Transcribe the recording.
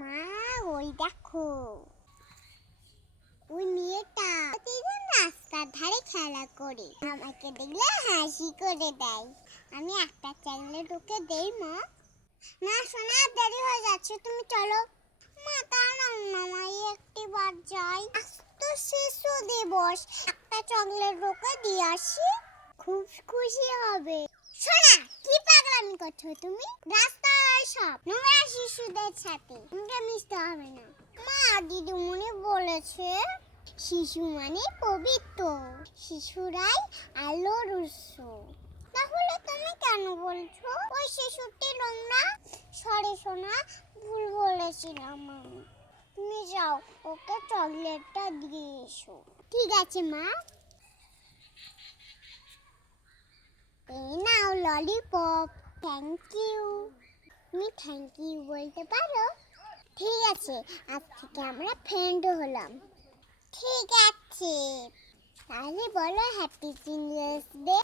মা, ওই দেখো, ওই মেয়েটা প্রতিদিন রাস্তার ধারে খেলা করে, আমাকে দেখলে হাসি করে দেয়। আমি একটা চ্যানেলে ঢুকে দেই। মা, না শোনা, দেরি হয়ে যাচ্ছে, তুমি চলো। মা, দাঁড়াও না, মা, একটি বার যাই। আজ তো শিশু দিবস, একটা চকলেট ঢুকে দিয়ে আসি, খুব খুশি হবে। শোনা, কি পাগলামি করছো তুমি? রাস্তায় সব নোংরা শিশুদের সাথে তোমরা মিশতে হবে না। মা, দিদিমণি বলেছে শিশু মানে পবিত্র, শিশুরাই আলোর উৎস। তাহলে তুমি কেন বলছো ওই শিশুটি নোংরা? সরে শোনা, ভুল বলেছিলাম আমি। তুমি যাও, ওকে চকলেটটা দিয়ে এসো। ঠিক আছে মা। এই নাও ললিপপ। Thank you. তুমি থ্যাংক ইউ বলতে পারো? ঠিক আছে, আজ থেকে আমরা ফ্রেন্ড হলাম। ঠিক আছে, তাহলে বলো হ্যাপি চিলড্রেন্স ডে।